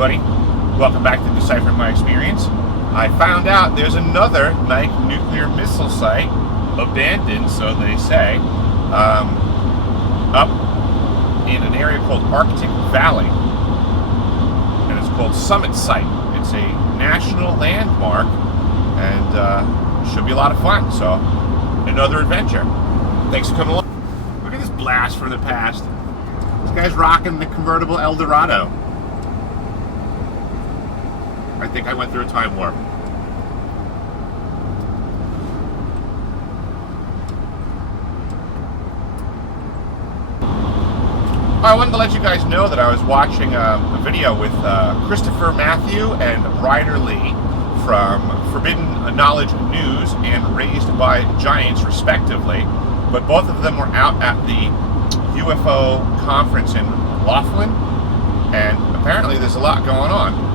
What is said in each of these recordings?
everybody. Welcome back to Deciphering My Experience. I found out there's another Nike nuclear missile site, abandoned, so they say, up in an area called Arctic Valley. And it's called Summit Site. It's a national landmark and should be a lot of fun. So, another adventure. Thanks for coming along. Look at this blast from the past. This guy's rocking the convertible Eldorado. I think I went through a time warp. I wanted to let you guys know that I was watching a video with Christopher Matthew and Ryder Lee from Forbidden Knowledge News and Raised by Giants, respectively. But both of them were out at the UFO conference in Laughlin, and apparently there's a lot going on.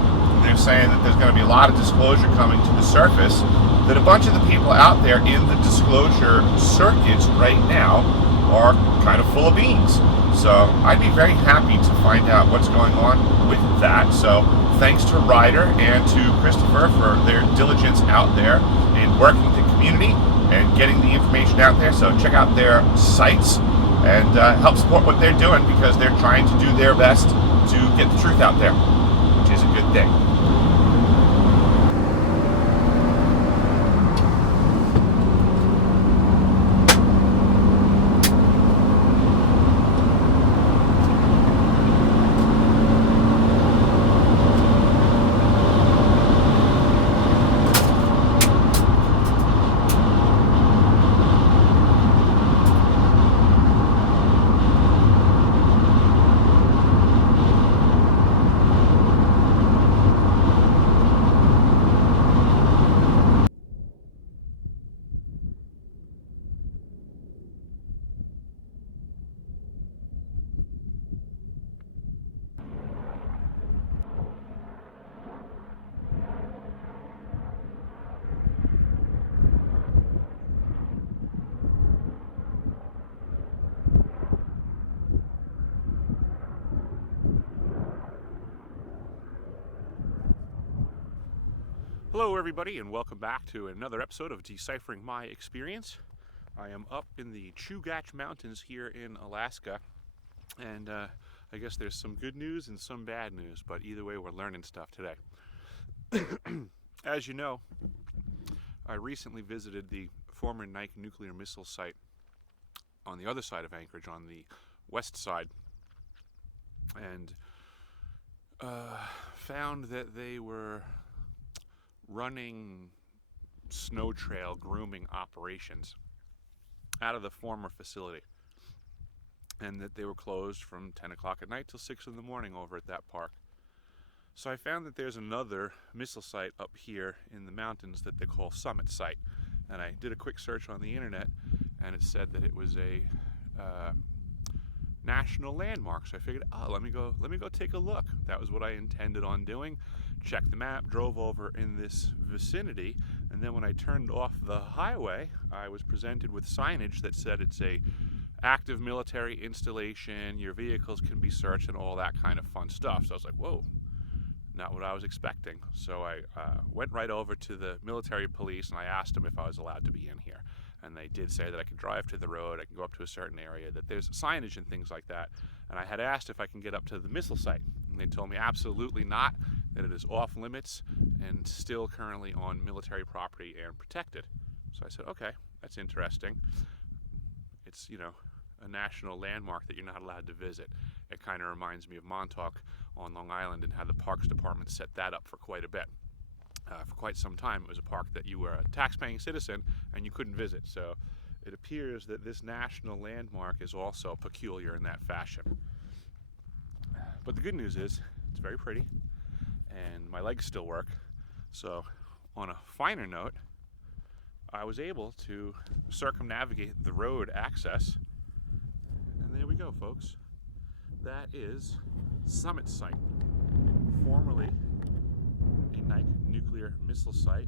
They're saying that there's going to be a lot of disclosure coming to the surface, that a bunch of the people out there in the disclosure circuits right now are kind of full of beans. So I'd be very happy to find out what's going on with that. So thanks to Ryder and to Christopher for their diligence out there in working with the community and getting the information out there. So check out their sites and help support what they're doing, because they're trying to do their best to get the truth out there, which is a good thing. Hello everybody, and welcome back to another episode of Deciphering My Experience. I am up in the Chugach Mountains here in Alaska, and I guess there's some good news and some bad news, but either way we're learning stuff today. As you know, I recently visited the former Nike nuclear missile site on the other side of Anchorage, on the west side, and found that they were running snow trail grooming operations out of the former facility, and that they were closed from 10 o'clock at night till 6 in the morning over at that park. So I found that there's another missile site up here in the mountains that they call Summit Site, and I did a quick search on the internet, and it said that it was a national landmark. So I figured, let me go take a look. That was what I intended on doing. Checked the map, drove over in this vicinity, and then when I turned off the highway, I was presented with signage that said it's a active military installation, your vehicles can be searched, and all that kind of fun stuff. So I was like, whoa, not what I was expecting. So I went right over to the military police, and I asked them if I was allowed to be in here. And they did say that I could drive to the road, I can go up to a certain area, that there's signage and things like that. And I had asked if I can get up to the missile site, and they told me absolutely not, that it is off limits and still currently on military property and protected. So I said, okay, that's interesting. It's, a national landmark that you're not allowed to visit. It kind of reminds me of Montauk on Long Island and how the Parks Department set that up for quite a bit. For quite some time, it was a park that you were a tax-paying citizen and you couldn't visit. So it appears that this national landmark is also peculiar in that fashion. But the good news is, it's very pretty, and my legs still work. So on a finer note, I was able to circumnavigate the road access, and there we go, folks. That is Summit Site, formerly a Nike nuclear missile site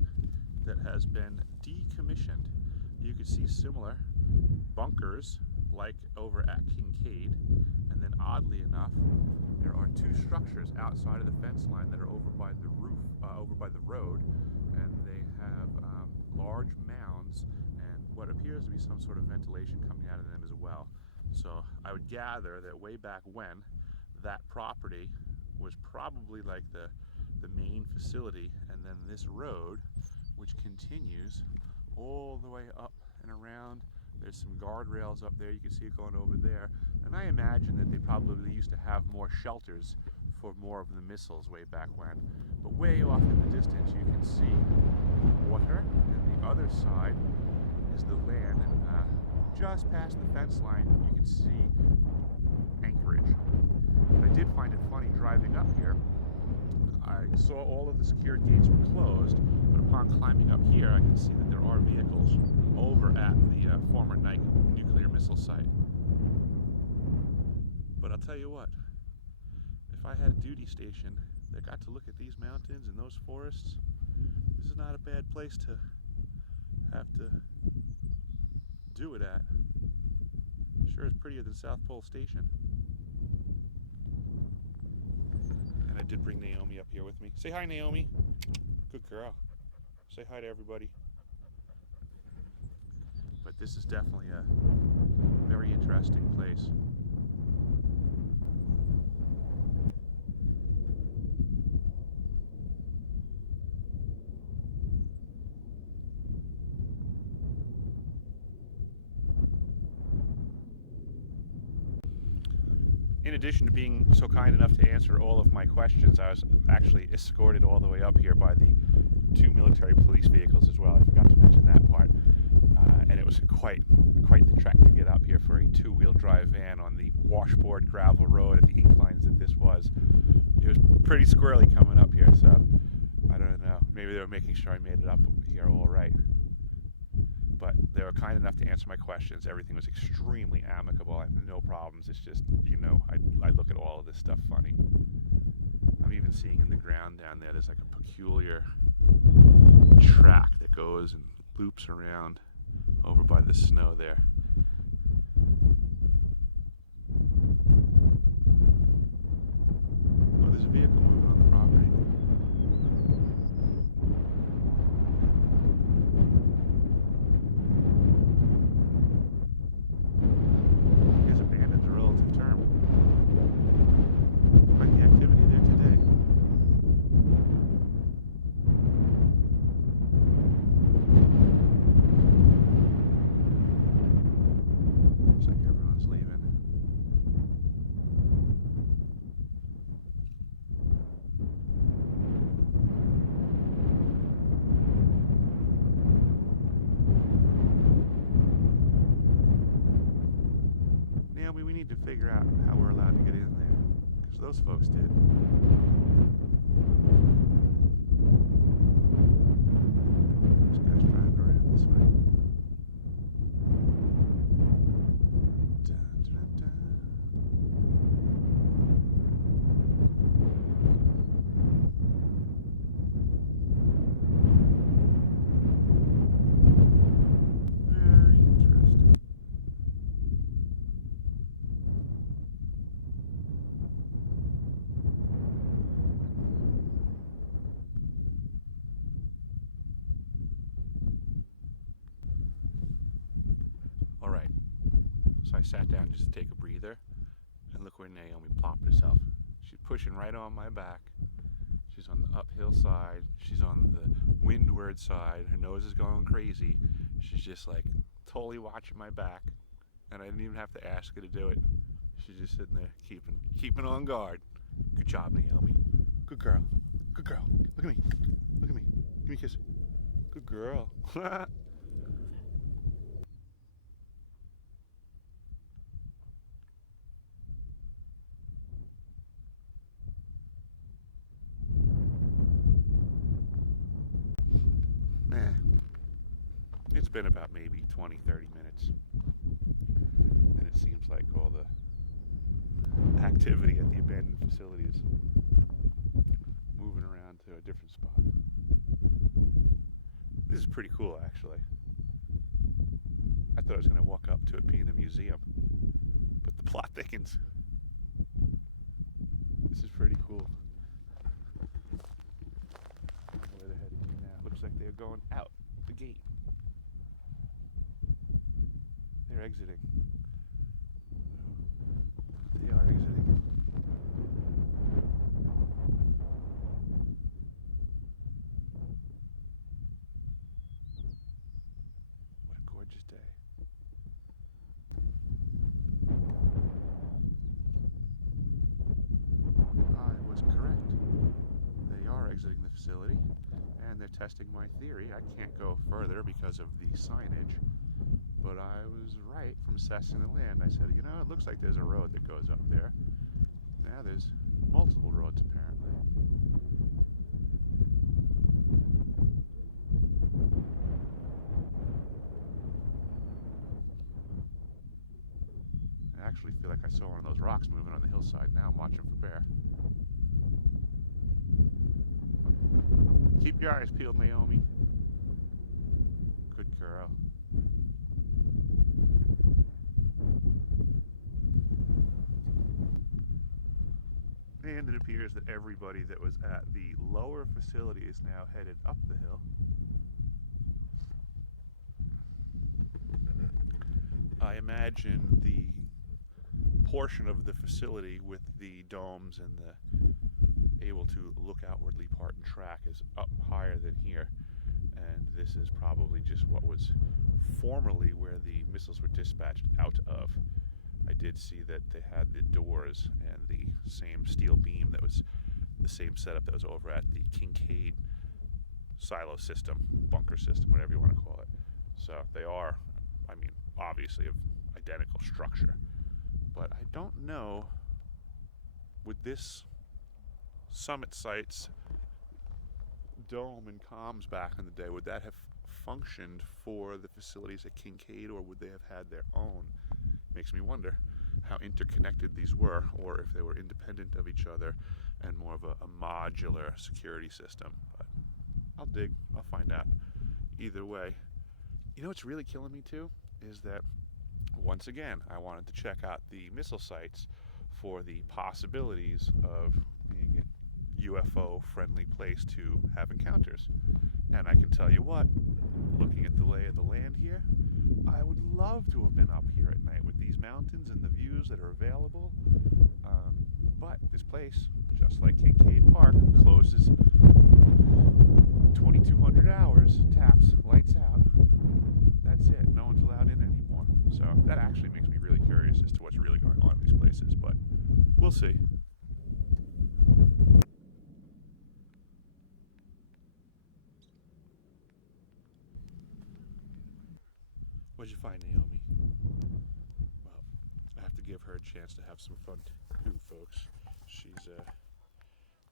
that has been decommissioned. You can see similar bunkers like over at Kincaid. And then oddly enough, there are two structures outside of the fence line that are over by the roof, over by the road, and they have large mounds and what appears to be some sort of ventilation coming out of them as well. So I would gather that way back when, that property was probably like the main facility, and then this road, which continues all the way up and around. There's some guardrails up there, you can see it going over there, and I imagine that they probably used to have more shelters for more of the missiles way back when. But way off in the distance you can see water, and the other side is the land, and just past the fence line you can see Anchorage. But I did find it funny driving up here. I saw all of the secure gates were closed, but upon climbing up here I can see that there are vehicles over at the former Nike nuclear missile site. But I'll tell you what, if I had a duty station that got to look at these mountains and those forests, this is not a bad place to have to do it at. Sure is prettier than South Pole Station. And I did bring Naomi up here with me. Say hi, Naomi. Good girl. Say hi to everybody. But this is definitely a very interesting place. In addition to being so kind enough to answer all of my questions, I was actually escorted all the way up here by the two military police vehicles as well. I forgot to mention that part. And it was quite the trek to get up here for a two-wheel drive van on the washboard gravel road at the inclines that this was. It was pretty squirrely coming up here, so I don't know. Maybe they were making sure I made it up here all right. But they were kind enough to answer my questions. Everything was extremely amicable. I have no problems. It's just, you know, I look at all of this stuff funny. I'm even seeing in the ground down there, there's like a peculiar track that goes and loops around over by the snow there. Oh, there's a vehicle moving on the property. I guess abandoned's a relative term. Quite the activity there today. Looks like everyone's leaving. Naomi, we need to figure out how we're allowed to get in there, because those folks did. This guy's driving around this way. Dun, dun, dun. Very interesting. All right, so I sat down just to take a breather, and look where Naomi plopped herself. She's pushing right on my back. She's on the uphill side. She's on the windward side. Her nose is going crazy. She's just like totally watching my back, and I didn't even have to ask her to do it. She's just sitting there keeping on guard. Good job, Naomi. Good girl. Good girl. Look at me. Look at me. Give me a kiss. Good girl. It's been about maybe 20, 30 minutes. And it seems like all the activity at the abandoned facility is moving around to a different spot. This is pretty cool, actually. I thought I was going to walk up to it being a museum. plot thickens. This is pretty cool. I don't know where they're heading to now. Looks like they're going out the gate. They're exiting. They are exiting. What a gorgeous day. I was correct. They are exiting the facility, and they're testing my theory. I can't go further because of the signage, but I was right from assessing the land. I said, you know, it looks like there's a road that goes up there. Now there's multiple roads apparently. I actually feel like I saw one of those rocks moving on the hillside. Now I'm watching for bear. Keep your eyes peeled, Naomi. Good girl. And it appears that everybody that was at the lower facility is now headed up the hill. I imagine the portion of the facility with the domes and the able to look outwardly part and track is up higher than here, and this is probably just what was formerly where the missiles were dispatched out of. I did see that they had the doors and the same steel beam that was the same setup that was over at the Kincaid silo system, bunker system, whatever you want to call it. So they are, I mean, obviously of identical structure. But I don't know, with this Summit Site's dome and comms back in the day, would that have functioned for the facilities at Kincaid, or would they have had their own? Makes me wonder how interconnected these were, or if they were independent of each other and more of a modular security system. But I'll dig, I'll find out. Either way, you know what's really killing me too is that once again I wanted to check out the missile sites for the possibilities of being a UFO friendly place to have encounters. And I can tell you what, looking at the lay of the land here, I would love to have been up here at night with these mountains and the views that are available. But this place, just like Kincaid Park, closes 2200 hours, taps, lights out. That's it. No one's allowed in anymore. So that actually makes me really curious as to what's really going on in these places, but we'll see. What'd you find, Naomi? Well, I have to give her a chance to have some fun too, folks. She's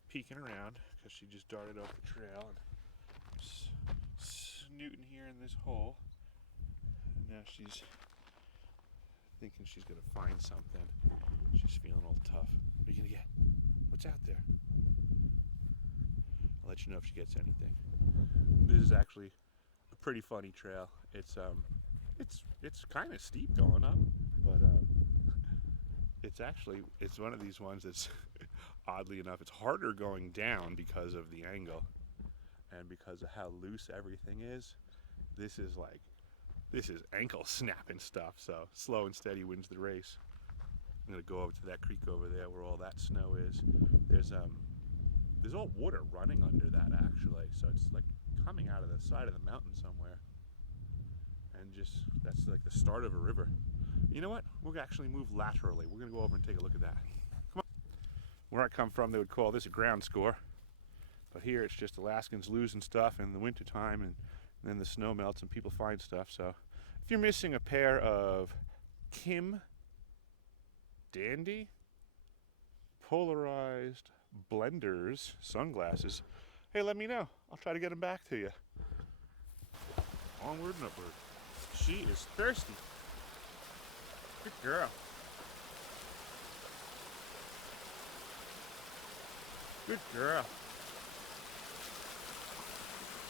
peeking around because she just darted off the trail and snooting here in this hole. And now she's thinking she's gonna find something. She's feeling all tough. What are you gonna get? What's out there? I'll let you know if she gets anything. This is actually a pretty funny trail. It's kind of steep going up, but it's one of these ones that's oddly enough it's harder going down because of the angle and because of how loose everything is. This is ankle snapping stuff, so slow and steady wins the race. I'm gonna go over to that creek over there where all that snow is. There's all water running under that actually, so it's like coming out of the side of the mountain somewhere. And that's like the start of a river. You know what? We'll actually move laterally. We're gonna go over and take a look at that. Come on. Where I come from, they would call this a ground score. But here it's just Alaskans losing stuff in the wintertime, and then the snow melts and people find stuff. So if you're missing a pair of Kim Dandy polarized blenders sunglasses, hey, let me know. I'll try to get them back to you. Onward and upward. She is thirsty. Good girl. Good girl.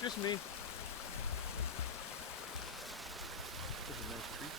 Just me. This is a nice treat.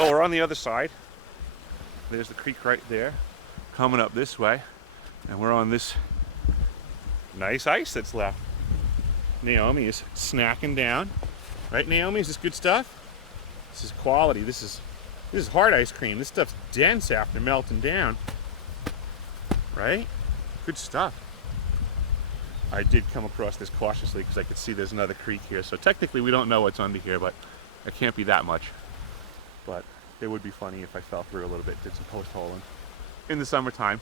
Well, we're on the other side. There's the creek right there, coming up this way, and we're on this nice ice that's left. Naomi is snacking down. Right, Naomi? Is this good stuff? This is quality. This is hard ice cream. This stuff's dense after melting down. Right? Good stuff. I did come across this cautiously because I could see there's another creek here. So technically we don't know what's under here, but it can't be that much. But it would be funny if I fell through a little bit, did some post holing in the summertime.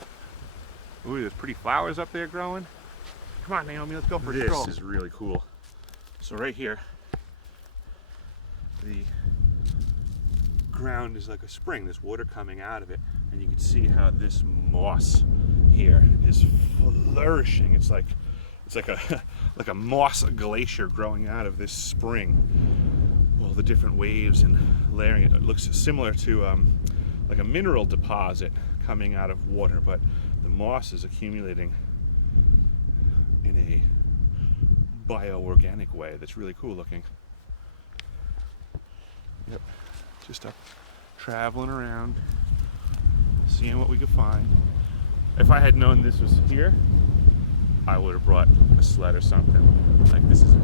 Ooh, there's pretty flowers up there growing. Come on, Naomi, let's go for a stroll. This is really cool. So right here, the ground is like a spring. There's water coming out of it, and you can see how this moss here is flourishing. It's like a like a moss glacier growing out of this spring. All the different waves and layering. It looks similar to like a mineral deposit coming out of water, but the moss is accumulating in a bioorganic way that's really cool looking. Yep, just up traveling around, seeing what we could find. If I had known this was here, I would have brought a sled or something. Like, this is a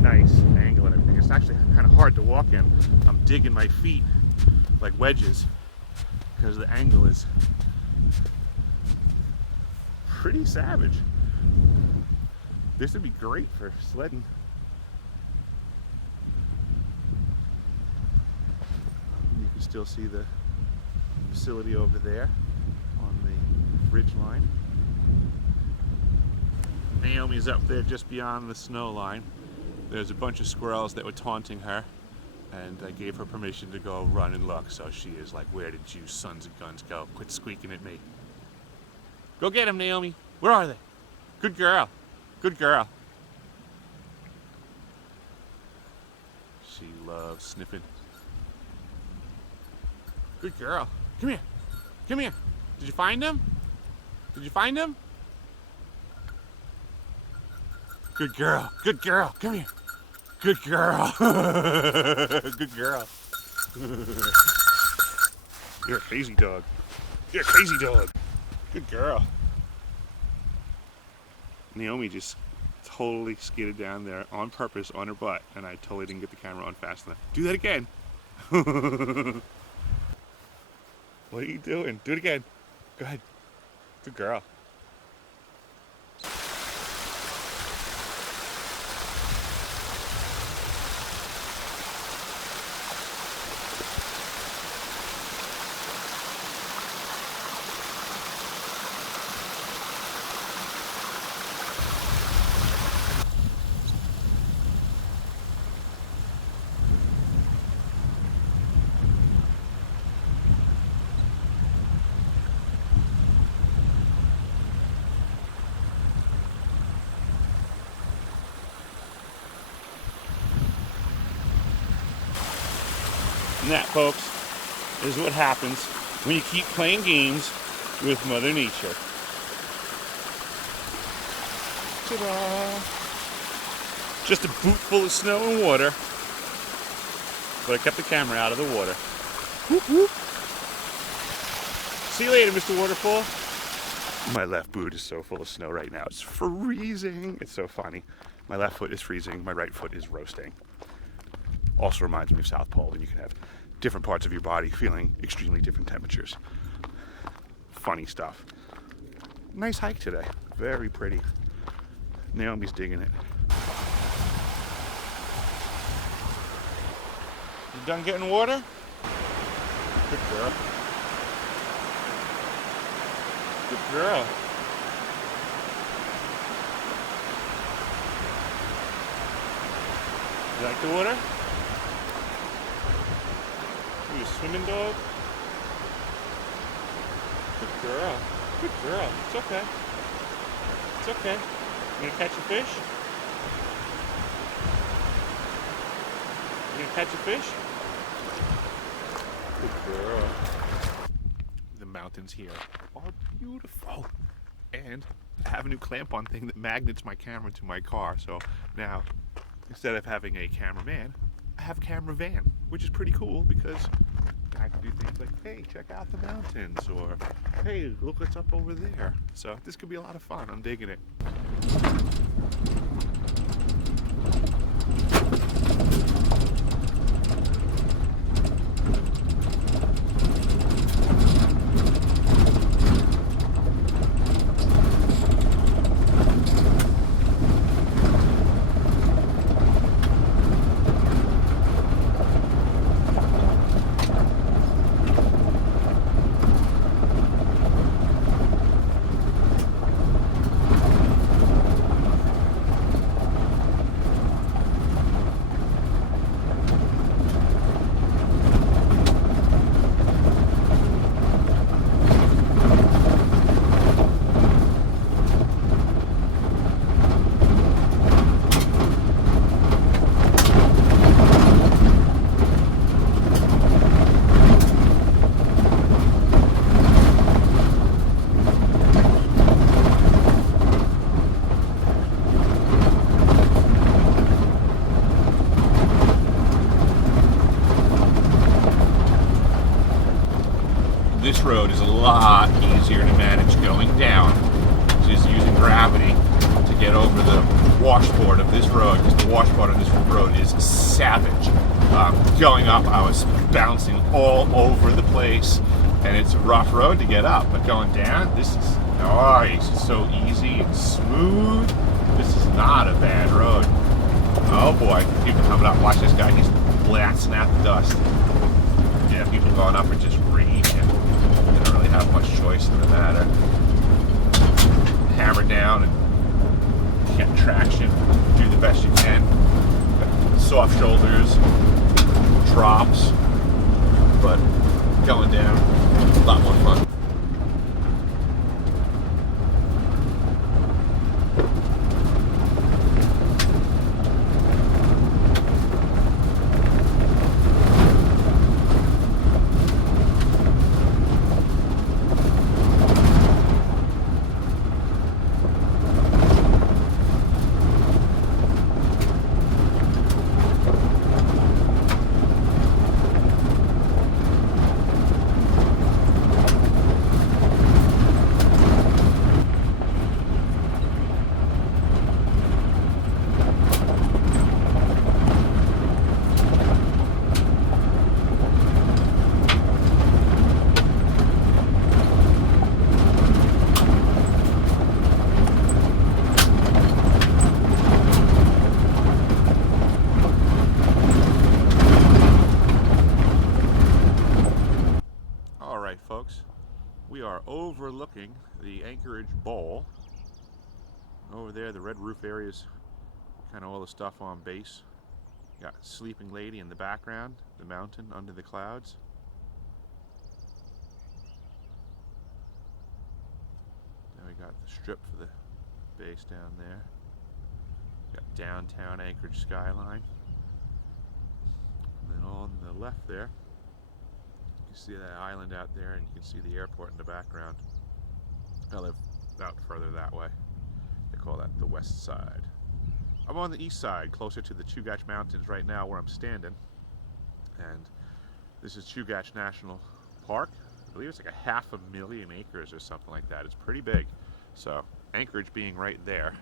nice angle and everything. It's actually kind of hard to walk in. I'm digging my feet like wedges because the angle is pretty savage. This would be great for sledding. You can still see the facility over there on the ridge line. Naomi's up there just beyond the snow line. There's a bunch of squirrels that were taunting her, and I gave her permission to go run and look. So she is like, where did you sons of guns go? Quit squeaking at me. Go get them, Naomi. Where are they? Good girl. Good girl. She loves sniffing. Good girl. Come here. Come here. Did you find them? Did you find them? Good girl. Good girl. Come here. Good girl. Good girl. You're a crazy dog. You're a crazy dog. Good girl. Naomi just totally skidded down there on purpose on her butt, and I totally didn't get the camera on fast enough. Do that again. What are you doing? Do it again. Go ahead. Good girl. And that, folks, is what happens when you keep playing games with Mother Nature. Ta-da! Just a boot full of snow and water, but I kept the camera out of the water. Whoop, whoop. See you later, Mr. Waterfall. My left boot is so full of snow right now. It's freezing. It's so funny. My left foot is freezing. My right foot is roasting. Also reminds me of South Pole, and you can have different parts of your body feeling extremely different temperatures. Funny stuff. Nice hike today. Very pretty. Naomi's digging it. You done getting water? Good girl. Good girl. You like the water? You a swimming dog? Good girl. Good girl. It's okay. It's okay. You gonna catch a fish? You gonna catch a fish? Good girl. The mountains here are beautiful. And I have a new clamp-on thing that magnets my camera to my car. So now, instead of having a cameraman, I have a camera van, which is pretty cool because I can do things like, hey, check out the mountains, or hey, look what's up over there. So this could be a lot of fun. I'm digging it. This road is a lot easier to manage going down, just using gravity to get over the washboard of this road, because the washboard on this road is savage. Going up, I was bouncing all over the place, and it's a rough road to get up, but going down, this is nice. It's so easy and smooth. This is not a bad road. Oh boy, people coming up, watch this guy, he's blasting out the dust. Yeah, people going up are just reaming. They don't really have much choice in the matter. Hammer down and get traction. Do the best you can. Soft shoulders, drops, but going down, a lot more fun. Folks, we are overlooking the Anchorage Bowl. Over there, the red roof area is kind of all the stuff on base. Got Sleeping Lady in the background, the mountain under the clouds. Then we got the strip for the base down there. Got downtown Anchorage skyline. And then on the left there, see that island out there, and you can see the airport in the background. I live out further that way. They call that the west side. I'm on the east side, closer to the Chugach Mountains right now where I'm standing. And this is Chugach National Park. I believe it's like 500,000 acres or something like that. It's pretty big. So Anchorage being right there,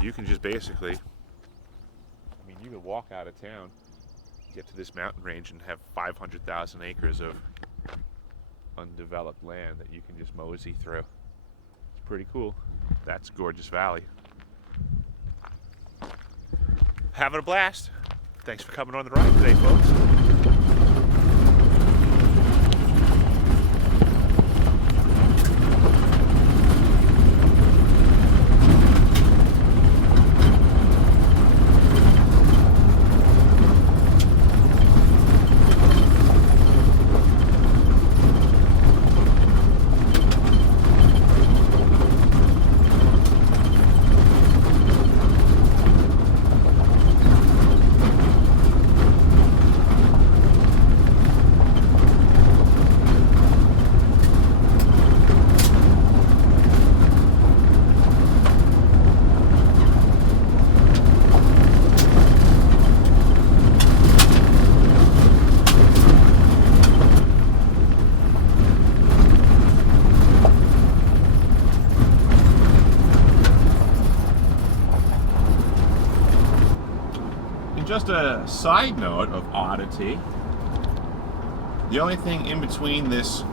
you can just basically, I mean, you could walk out of town, get to this mountain range and have 500,000 acres of undeveloped land that you can just mosey through. It's pretty cool. That's Gorgeous Valley. Having a blast. Thanks for coming on the ride today, folks. just a side note of oddity, the only thing in between this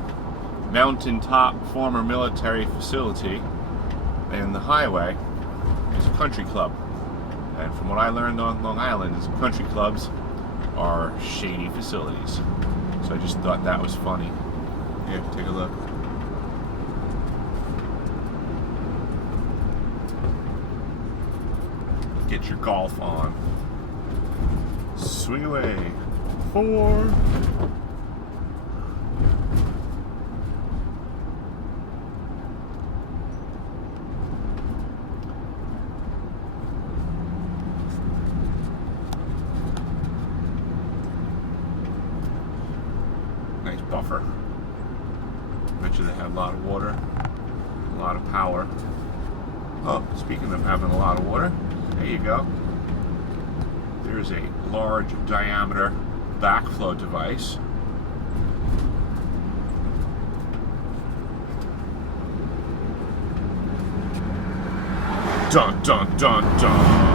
mountaintop former military facility and the highway is a country club. And from what I learned on Long Island, is country clubs are shady facilities. So I just thought that was funny. Here, take a look. Get your golf on. Swing away. 4. Nice buffer. Bet you they have a lot of water, a lot of power. Oh, speaking of having a lot of water, there you go. There's a large diameter backflow device. Dun dun dun dun.